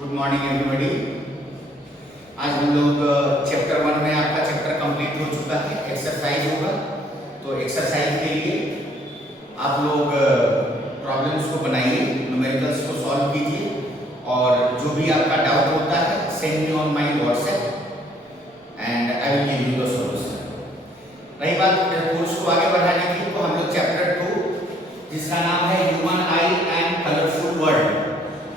Good morning everybody. आज हम लोग चैप्टर 1 में आपका चैप्टर कंप्लीट हो चुका है। एक्सरसाइज होगा, तो एक्सरसाइज के लिए आप लोग प्रॉब्लम्स को बनाइए, न्यूमेरिकल्स को सॉल्व कीजिए और जो भी आपका डाउट होता है send me on my WhatsApp and I will give you the solution. रही बात कोर्स को आगे बढ़ाने की, तो हम लोग चैप्टर 2 जिसका नाम है human I and colourful world,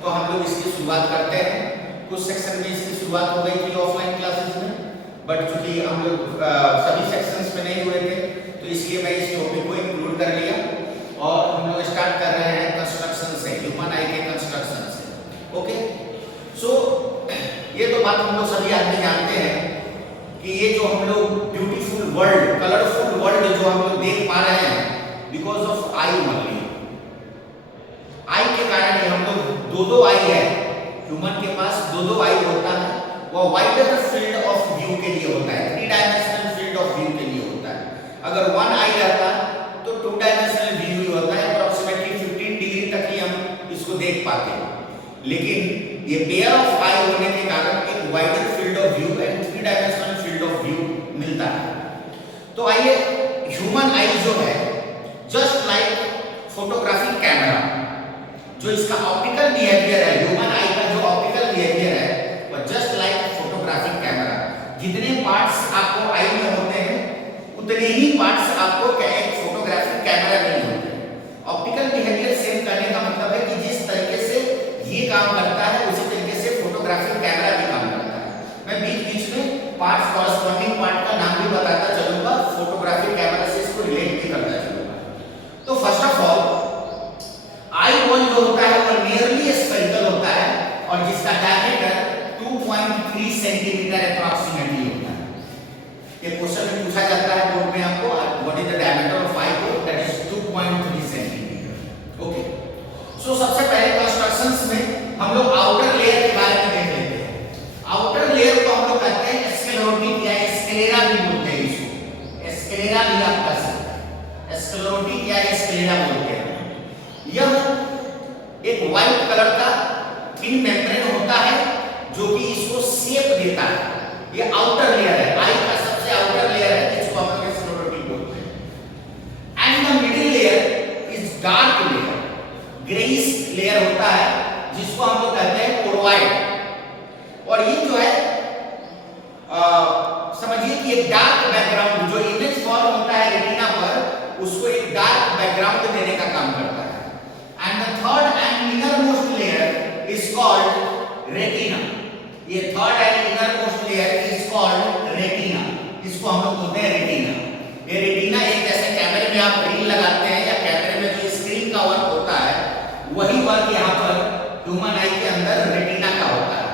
तो हम लोग इसकी शुरुआत करते हैं। कुछ सेक्शन में इसकी शुरुआत हो गई थी ऑफलाइन क्लासेस में, बट चूंकि हम लोग सभी सेक्शंस में नहीं हुए थे, तो इसलिए मैं इस टॉपिक को इंक्लूड कर लिया और हम लोग स्टार्ट कर रहे हैं कंस्ट्रक्शन से, ह्यूमन आई के कंस्ट्रक्शन से। ओके, सो ये तो बात हम लोग सभी आदमी जानते हैं कि ये जो हम लोग ब्यूटीफुल वर्ल्ड, कलरफुल वर्ल्ड जो हम लोग देख पा रहे हैं, बिकॉज ऑफ आई ओनली। आई के कारण ही हम लोग दो आई है, ह्यूमन के पास दो आई होता है। वह वाइडर फील्ड ऑफ व्यू के लिए होता है, 3 डायमेंशनल फील्ड ऑफ व्यू के लिए होता है। अगर 1 आई रहता तो 2 डायमेंशनल व्यू ही होता है, अप्रोक्सीमेटली 15 डिग्री तक ही हम इसको देख पाते हैं। लेकिन ये पेयर ऑफ आई होने के कारण एक wider field of view and 3 dimensional field of view मिलता है। तो आइए, ह्यूमन आई जो है जस्ट लाइक फोटोग्राफिक कैमरा, जो इसका ऑप्टिकल बिहेवियर है, ह्यूमन आई का जो ऑप्टिकल बिहेवियर है वो जस्ट लाइक फोटोग्राफिक कैमरा। जितने पार्ट्स आपको आई में होते हैं उतने ही पार्ट्स आपको एक फोटोग्राफिक कैमरा में होते हैं। ऑप्टिकल बिहेवियर सेम करने का मतलब है कि जिस तरीके से ये काम करता है उसी तरीके से फोटोग्राफिक कैमरा भी काम करता है। मैं बीच में पार्ट्स, कॉरस्पॉन्डिंग पार्ट का नाम भी बताता चलूंगा, फोटोग्राफिक कैमरा से इसको रिलेट भी करता चलूंगा। तो first of all, I one जो होता है वो नियरली स्फेरिकल होता है और जिसका डायमीटर 2.3 सेंटीमीटर अप्रॉक्सीमेटली होता है। ये क्वेश्चन में पूछा जाता है बोर्ड में आपको, what is the diameter of eye board, that is 2.3 centimetre. Okay, so सबसे पहले कंस्ट्रक्शंस में हम लोग आउटर लेयर के बारे में देख लेते हैं। आउटर लेयर को हम लोग कहते हैं स्क्लेरोटिक या स्क्लेरा भी बोलते हैं इसको, स्क्लेरा भी आप कह सकते हैं, स्क्लेरोटिक या स्क्लेरा बोलते हैं। यह एक व्हाइट कलर का इन मेम्ब्रेन होता है जो कि इसको शेप देता है। ये आउटर लेयर है, आई का सबसे आउटर लेयर है जिसको हम लोग स्क्लेरोटिक बोलते हैं। And the middle layer is dark layer, greyish layer होता है जिसको हम लोग कहते हैं कोरोइड। और ये जो है समझिए कि एक डार्क बैकग्राउंड, जो इमेज फॉर्म होता है रेटिना पर, उसको एक डार्क बैकग्राउंड देने का काम करता है। And the third and innermost layer is called retina. ये third and innermost layer is called retina. इसको हम लोग बोलते हैं रेटिना। ये रेटिना एक जैसे कैमरे में आप रील लगाते हैं या कैमरे में जो स्क्रीन का वर्क होता है, वही वर्क यहाँ पर ह्यूमन आई के अंदर रेटिना का होता है।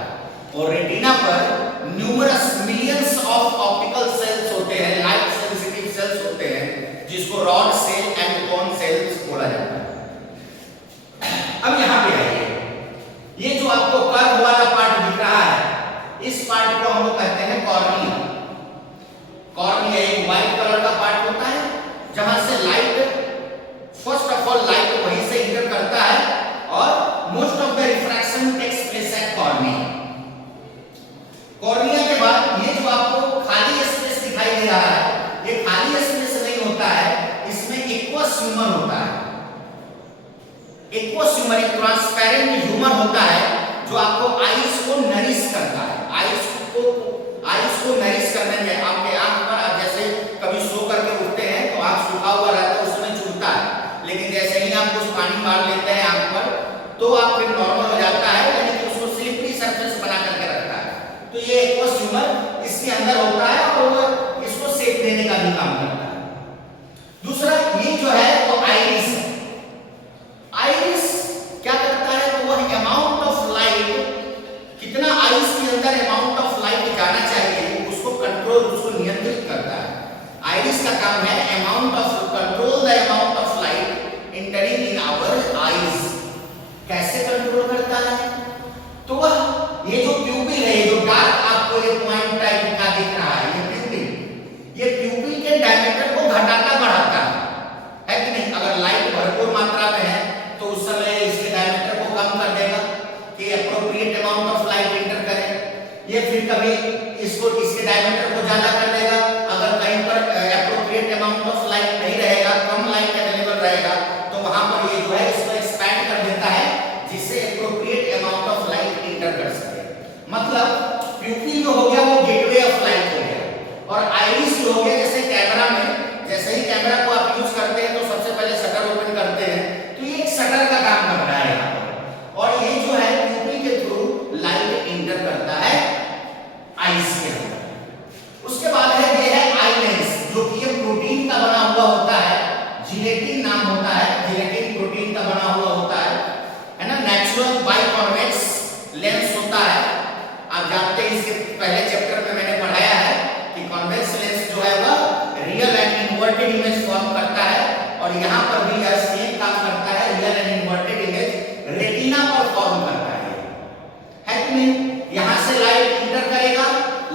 और रेटिना पर numerous millions of optical cells होते हैं, लाइट सेंसिटिव सेल्स होते हैं, जिसको rod cell and cone cells बोला जाता है। अब यहां पे आइए, ये जो आपको कर्व वाला पार्ट दिख रहा है, इस पार्ट को हम लोग कहते हैं कॉर्निया। कॉर्निया एक व्हाइट कलर का पार्ट होता है जहां से light, first of all light वहीं से इंटर करता है और most of the refraction takes place at cornea. Cornea के बाद ये जो आपको खाली स्पेस दिखाई दे रहा है, ये खाली स्पेस नहीं होता है, इसमें एक्वस ह्यूमर होता है। एक्वस ह्यूमर एक ट्रांसपेरेंट ह्यूमर होता है जो आपको आईज को नरिश करता है। आईज को नरिश करने में आपके आंख पर, आप जैसे कभी सो करके उठते हैं तो आंख सूखा हुआ रहता है, उस समय चुभता है, लेकिन जैसे ही आप कुछ पानी मार लेते हैं आंख पर तो आप फिर नॉर्मल हो जाता है, यानी कि उसको स्लिपरी सरफेस बना करके रखता है। तो ये एक्वस ह्यूमर इसके अंदर होता है और वो इसको शेप देने का भी काम करता है। दूसरा, ये जो है वो आइरिस है। आइरिस क्या करता है, तो वह अमाउंट ऑफ लाइट, कितना आइस के अंदर अमाउंट ऑफ लाइट जाना चाहिए, उसको कंट्रोल, उसको नियंत्रित कभी इसको इसके डायमीटर को ज्यादा कर देगा, अगर कहीं पर एप्रोप्रिएट अमाउंट ऑफ लाइट नहीं रहेगा, कम लाइट अवेलेबल रहेगा, तो वहां पर ये जो है इसको एक्सपैंड कर देता है जिससे appropriate amount of light inter कर सके। मतलब प्यूपिल जो हो गया वो गेटवे ऑफ लाइट हो गया, और आइरिस जो हो गया जैसे कैमरा में, जैसे ही कैमरा को आप यूज करते हैं तो सबसे पहले शटर ओपन करते हैं, तो ये एक शटर का काम कर रहा है यहाँ पर, और ये जो है प्यूपिल के थ्रू लाइट इंटर करता है आइस के अंदर। उसके बाद है ये है आई लेंस, जो कि ये प्रोटीन का बना हुआ होता है, जिलेटिन नाम होता है, जिलेटिन प्रोटीन का बना हुआ होता है ना, नेचुरल बाइकॉन्वेक्स लेंस होता है। आप जानते हैं इसके पहले चैप्टर में मैंने पढ़ाया है कि कॉन्वेक्स लेंस जो है वह real and inverted image form करता है, और यहाँ पर भी यह सेम काम करता है, real and inverted image retina पर फॉर्म करता है कि नहीं। यहाँ से लाइट इंटर करेगा,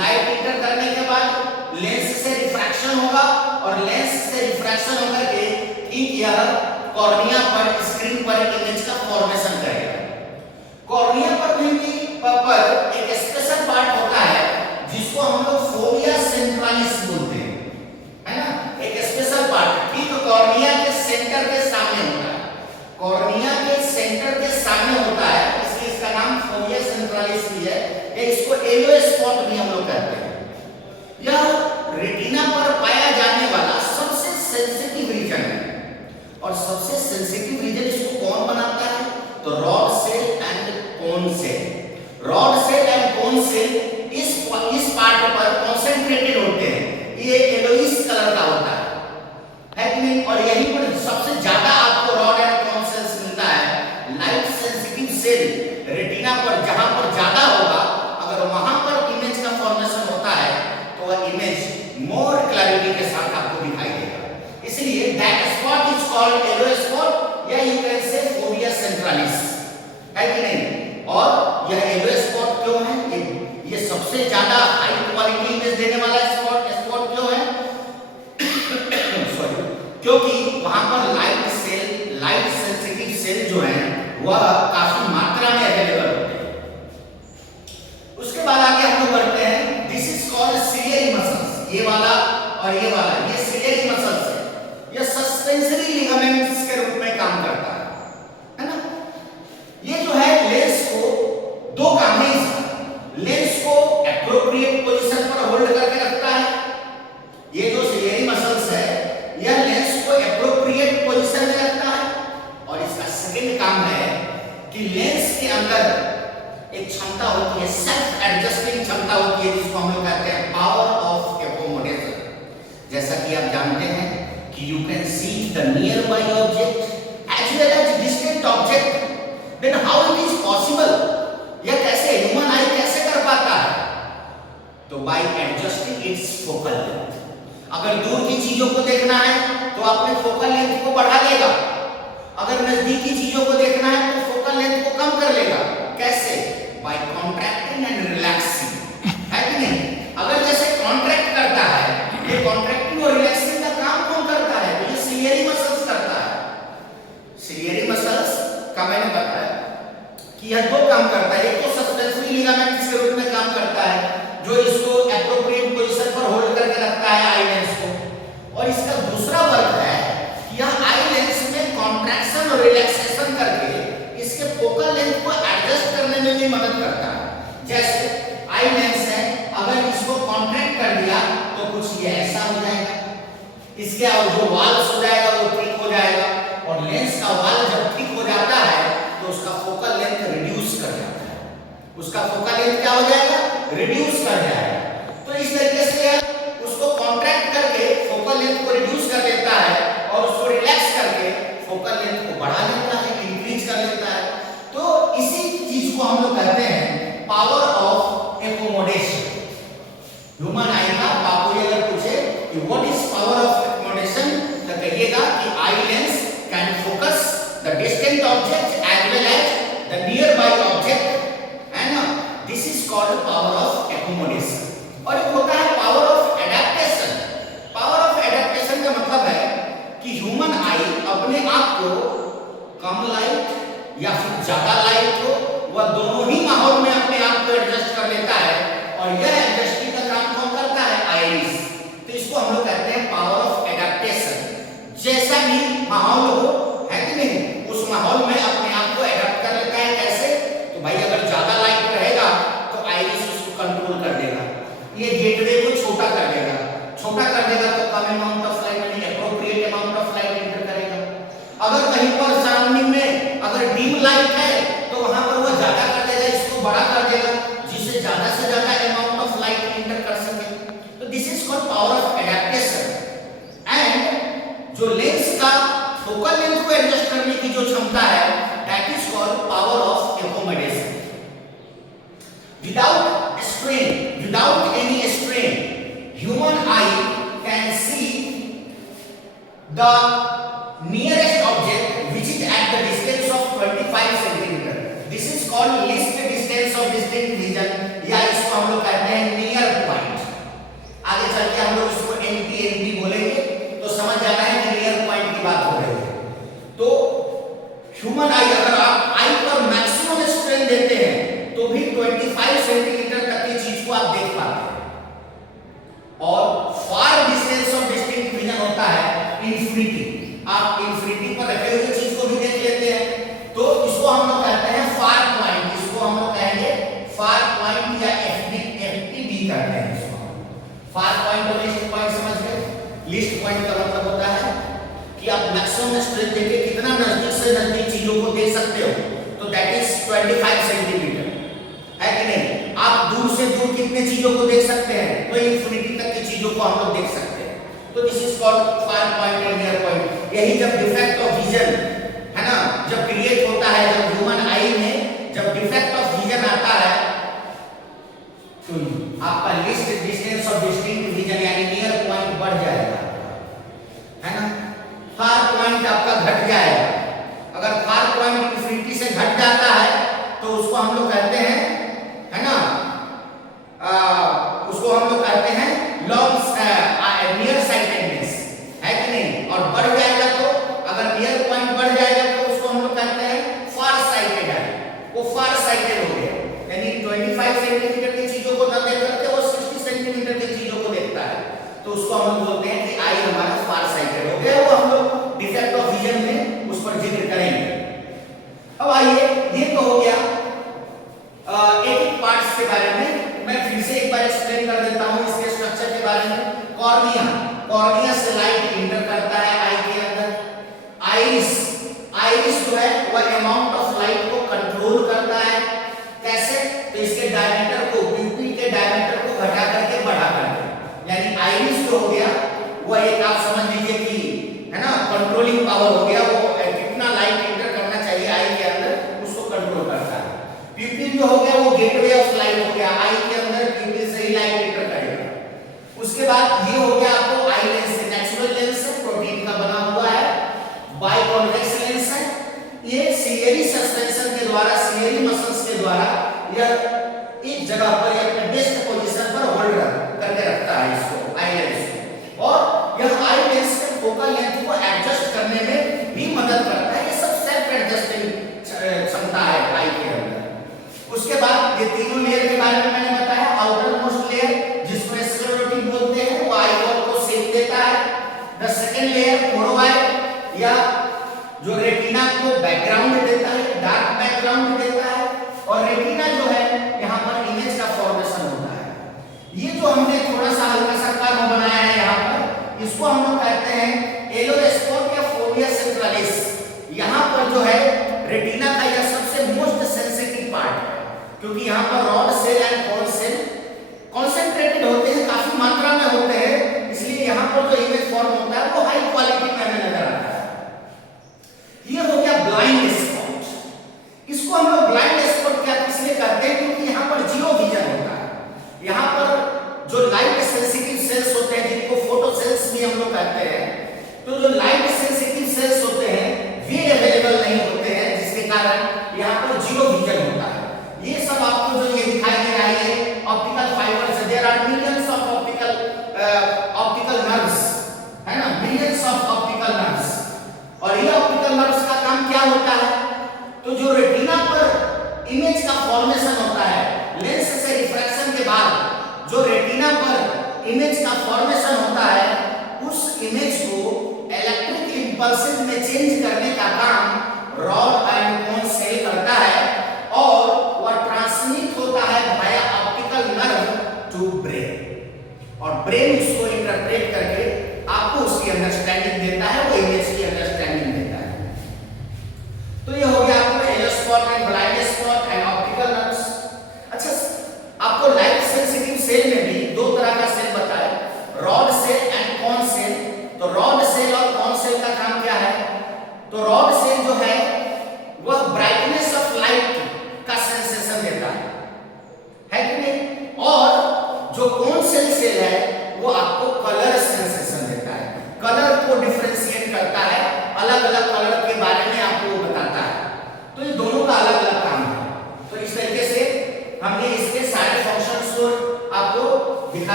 लाइट इंटर करने के बाद लेंस से रिफ्रैक्शन होगा, और लेंस से रिफ्रैक्शन होकर के ठीक यह कॉर्निया पर स्क्रीन पर इमेज का फॉर्मेशन करेगा। कॉर्निया पर भी एक स्पेशल पार्ट होता है जिसको हम लोग फोविया सेंट्रालिस बोलते हैं, है ना, एक स्पेशल पार्ट ठीक कॉर्निया के सेंटर के सामने होता है, कॉर्निया के सेंटर के सामने होता है, इसलिए इसका नाम फोविया सेंट्रालिस भी है, या इसको एलो स्पॉट भी हम लोग कहते हैं। यह रेटिना पर पाया जाने वाला सबसे सेंसिटिव रीजन है, और सबसे सेंसिटिव रीजन इसको कौन बनाता है, तो rod cell and cone cell. Rod cell and cone cell इस पार्ट पर कॉन्सेंट्रेटेड होते हैं, ये येलोइश कलर का होता है कि नहीं, और यहीं पर सबसे ज्यादा आपको रॉड एंड कोन सेल्स मिलता है। लाइट सेंसिटिव सेल रेटिना पर जहां पर ज्यादा होगा, अगर वहां पर इमेज का फॉर्मेशन होता है तो वह इमेज मोर क्लैरिटी के साथ आपको दिखाई देगा, इसलिए that spot is called yellow spot, या यू कैन से फोविया सेंट्रालिस, है कि नहीं। और यह येलो स्पॉट क्यों है, ये सबसे ज्यादा हाई क्वालिटी इमेज देने वाला स्पॉट क्यों है सॉरी, क्योंकि वहां पर लाइट सेंसिटिव सेल जो है वह काफी मात्रा में अवेलेबल होते हैं। उसके बाद आगे हम लोग बढ़ते हैं, this is called ciliary muscles, ये वाला और ये वाला, ये सिलियरी मसल्स है, यह सस्पेंसरी लिगामेंट्स के रूप में काम करता है ना। ये जो है लेंस को दो काम है, लेंस को एप्रोप्रिएट पोजीशन पर होल्ड करके रखता है, ये जो सिलियरी मसल्स है यह लेंस को एप्रोप्रिएट पोजीशन में रखता है, और इसका सेकंड काम है कि लेंस के अंदर एक क्षमता होती है, सेल्फ एडजस्टिंग क्षमता होती है, जिसको हम लोग कहते हैं पावर ऑफ एकोमोडेशन। जैसा कि आप जानते हैं कि you can see the nearby object as well as distant object, then how it is possible, यह कैसे ह्यूमन आई कैसे कर पाता है, तो by adjusting its focal length. अगर दूर की चीजों को देखना है तो अपने फोकल लेंथ को बढ़ा लेगा, अगर नजदीकी चीजों को देखना है तो फोकल लेंथ को कम कर लेगा। कैसे, बाय कॉन्ट्रैक्टिंग एंड रिलैक्सिंग, है कि नहीं। अगर जैसे कॉन्ट्रैक्ट करता है, ये कॉन्ट्रैक्टिंग और रिलैक्सिंग का काम कौन करता है, तो ये सिलियरी मसल्स करता है। सिलियरी मसल्स का मैंने बताया कि यह दो काम करता है, एक तो सस्पेंसरी लिगामेंट्स के रूप में काम करता है जो इसको एप्रोप्रिएट पोजीशन पर होल्ड करके रखता है आई लेंस को, और इसका दूसरा वर्क है कि यह आई लेंस में कॉन्ट्रैक्शन और रिलैक्सेशन करके इसके फोकल लेंथ को एडजस्ट करने में भी मदद करता है। जैसे आई लेंस है, अगर इसको कॉन्ट्रैक्ट कर दिया तो कुछ ये ऐसा हो जाएगा, इसके और जो वाल्स हो जाएगा वो ठीक हो जाएगा, और लेंस का वाल जब ठीक हो जाता है तो उसका फोकल लेंथ रिड्यूस कर जाता है, उसका फोकल लेंथ क्या हो जाएगा, रिड्यूस कर जाएगा। तो इस तरीके से उसको कॉन्ट्रैक्ट करके फोकल लेंथ को रिड्यूस कर देता है, और उसको रिलैक्स करके फोकल लेंथ को बढ़ा लेता है, इंक्रीज कर लेता है। तो इसी चीज को हम लोग कहते हैं power of accommodation. Human eye का आपको अगर पूछे कि what is power of accommodation, तो कहिएगा कि eye lens can focus the distant object as well as the nearby object, है ना। This is called power of accommodation. और एक होता है power of adaptation. Power of adaptation का मतलब है कि ह्यूमन आई अपने आप को कम लाइट या फिर ज्यादा लाइट हो, वह दोनों ही माहौल में अपने आप को एडजस्ट कर लेता है, और यह the nearest object which is at the distance of 25 centimeter. This is called least distance of distinct vision, या इसको हम लोग कहते हैं नियर पॉइंट। आगे चल के हम लोग इसको एनपी बोलेंगे, तो समझ जाना है कि नियर पॉइंट की बात हो रही है। तो ह्यूमन आई, अगर आप आई पर मैक्सिमम स्ट्रेन देते हैं तो भी 25 सेंटीमीटर तक की चीज को आप देख पाते हैं, और फार डिस्टेंस ऑफ डिस्टिंक्ट विजन होता है इंफिनिटी। आप इंफिनिटी पर रखे हुए चीज को भी देख लेते हैं, तो इसको हम लोग कहते हैं फार पॉइंट। इसको हम लोग कहेंगे फार पॉइंट या एफपीडी कहते हैं इसको। फार पॉइंट और लिस्ट पॉइंट समझ गए। लिस्ट पॉइंट का मतलब होता है कि आप मैक्सिमम स्ट्रेंथ देके कितना नजदीक से नजदीक चीजों को देख सकते हो, तो दैट इज 25 सेंटीमीटर, है कि नहीं। आप दूर से दूर कितने चीजों को देख सकते हैं, तो इंफिनिटी तक की चीजों को हम लोग देख सकते हैं। तो this is called far point और नियर पॉइंट। यही जब डिफेक्ट ऑफ विजन है ना, जब क्रिएट होता है, जब ह्यूमन आई में जब डिफेक्ट ऑफ विजन आता है, तो आपका list distance of distinct vision यानी नियर पॉइंट बढ़ जाएगा, है ना। फार पॉइंट आपका घट जाएगा। अगर फार पॉइंट इंफिनिटी से घट जाता है तो उसको हम लोग कहते हैं, है ना, उसको हम लोग कहते हैं लॉन्ग नियर साइटेडनेस, है कि नहीं। और बढ़ जाएगा तो, अगर नियर पॉइंट बढ़ जाएगा तो उसको हम लोग कहते हैं फार साइटेड है, वो फार साइटेड हो गया। यानी 25 सेंटीमीटर की चीजों को न देख करके वो 60 सेंटीमीटर की चीजों को देखता है, तो उसको हम लोग बोलते हैं कि आई हमारा फार साइटेड हो गया। वो हम लोग डिफेक्ट ऑफ विजन में उस पर जिक्र करेंगे। अब आइए, ये तो हो गया एक पार्ट्स के बारे में। मैं फिर से एक बार एक्सप्लेन कर देता हूं इसके स्ट्रक्चर के बारे में। कॉर्निया, कॉर्निया से लाइट इंटर करता है आई के अंदर। आइरिस, आइरिस जो है वह अमाउंट ऑफ लाइट को कंट्रोल करता है। कैसे? तो इसके डायमीटर को, प्यूपिल के डायमीटर को घटा करके बढ़ा करके, यानी आइरिस जो हो गया वह एक आप समझ लीजिए कि, है ना, कंट्रोलिंग पावर हो गया। वो कितना लाइट इंटर करना चाहिए आई के अंदर उसको कंट्रोल करता है। प्यूपिल जो हो गया वो गेटवे ऑफ लाइट हो गया, आई के अंदर प्यूपिल से ही लाइट इंटर करेगा। उसके बाद ये हो गया आपको आई लेंस, नेचुरल लेंस है, प्रोटीन का बना हुआ है। बाइकॉन्वेक्स लेंस है, ये सिलियरी सस्पेंशन के द्वारा, सिलियरी मसल्स के द्वारा यह एक जगह पर या अपने बेस्ट पोजीशन पर होल्ड करके रखता है इसको, आई लेंस को। और यह आई लेंस के फोकल लेंथ को एडजस्ट करने में भी मदद करता है। ये सब सेल्फ एडजस्टिंग क्षमता है आई के अंदर। उसके बाद ये तीनों लेयर के बारे में मैंने बताया। आउटर मोस्ट लेयर जिसको स्क्लेरोटिन बोलते हैं, वो आई बॉल को शेप देता है। द सेकंड लेयर फोरोआई या जो रेटिना को बैकग्राउंड देता है, डार्क बैकग्राउंड देता है। और रेटिना जो है यहाँ पर इमेज का फॉर्मेशन होता है। ये जो हमने थोड़ा सा हल्का सा कर्व बनाया है यहाँ पर, इसको हम लोग कहते हैं एलोस्कोप या फोविया सेंट्रलिस। यहाँ पर जो है रेटिना का यह सबसे मोस्ट सेंसिटिव पार्ट है, क्योंकि यहाँ पर rod cell and cone cell concentrated होते हैं, काफी मात्रा में होते हैं, इसलिए यहाँ पर जो इमेज फॉर्म होता है वो हाई क्वालिटी में हमें नजर आता है। ये हो गया ब्लाइंड स्पॉट। इसको हम लोग ब्लाइंड स्पॉट क्या इसलिए कहते हैं क्योंकि यहाँ पर जीरो विजन होता है। यहाँ पर जो लाइट सेंसिटिव सेल्स होते हैं, जिनको फोटो सेल्स भी हम लोग कहते हैं, तो जो लाइट सेंसिटिव सेल्स होते हैं वे अवेलेबल नहीं होते हैं, जिसके कारण यहाँ पर जीरो विजन होता है। ये सब आपको जो ये दिखाई दे रहा है optical fibres, there are millions of optical nerves, है ना, मिलियंस ऑफ ऑप्टिकल नर्व्स। और ये ऑप्टिकल नर्व्स का काम क्या होता है? तो जो रेटिना पर इमेज का फॉर्मेशन होता है, लेंस से रिफ्रैक्शन के बाद जो रेटिना पर इमेज का फॉर्मेशन होता है, उस इमेज को इलेक्ट्रिक इंपल्सेस में चेंज करने का काम रॉड एंड कोन सेल करता है, और वह ट्रांसमिट होता है via optical nerve to brain, और ब्रेन उसको इंटरप्रेट करके आपको उसकी अंडरस्टैंडिंग देता है, वो इमेज की अंडरस्टैंडिंग देता है। तो ये हो गया आपको yellow spot and blind spot and optical nerves. अच्छा, आपको लाइट सेंसिटिव सेल में भी दो तरह का सेल बताया, rod cell and cone cell. तो रॉड सेल और कोन सेल का काम क्या है? तो रॉड सेल जो है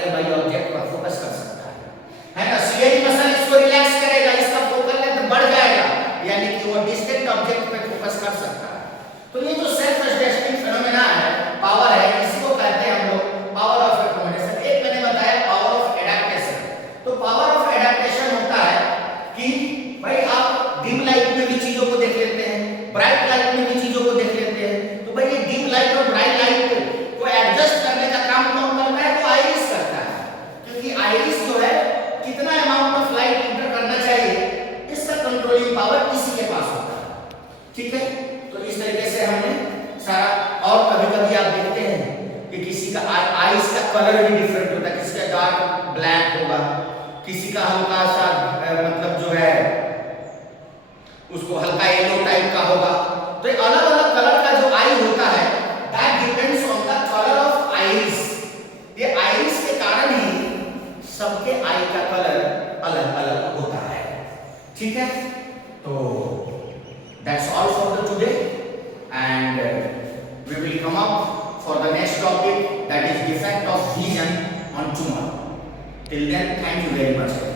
नियर बाई ऑब्जेक्ट पर फोकस कर सकता है ना। सीएडी मसल इसको रिलैक्स करेगा, इसका फोकल लेंथ बढ़ जाएगा, यानी कि वो डिस्टेंट ऑब्जेक्ट पे फोकस कर सकता है। तो ये जो सेल्फ एडजस्टिंग फिनोमेना है, पावर है, इसी को कहते हैं हम लोग पावर ऑफ एकोमोडेशन। एक मैंने बताया पावर ऑफ एडेप्टेशन। तो पावर ऑफ एडेप्टेशन होता है कि भाई आप डिम लाइट में भी चीजों को देख लेते हैं, ब्राइट लाइट में भी चीजों को देख लेते हैं। तो भाई ये डिम लाइट और ब्राइट लाइट को एडजस्ट करने का काम कौन करता है? तो आइरिस करता है, क्योंकि आइरिस जो है कितना अमाउंट ऑफ लाइट इंटर करना चाहिए, इसका कंट्रोलिंग पावर इसी के पास होता है। ठीक है, तो इस तरीके से हमने सारा। और कभी-कभी आप देखते हैं कि किसी का आईज का कलर भी डिफरेंट होता है, किसी का डार्क ब्लैक होगा, किसी का हल्का सा मतलब जो है उसको हल्का येलो टाइप का होगा। तो अलग-अलग कलर का जो आई होता है, that depends on the colour of iris. ये आइरिस के कारण ही सबके आई का कलर अलग-अलग होता है। ठीक है, तो that's all for the today, and we will come up for the next topic, that is defect of vision, on tomorrow. Till then, thank you very much.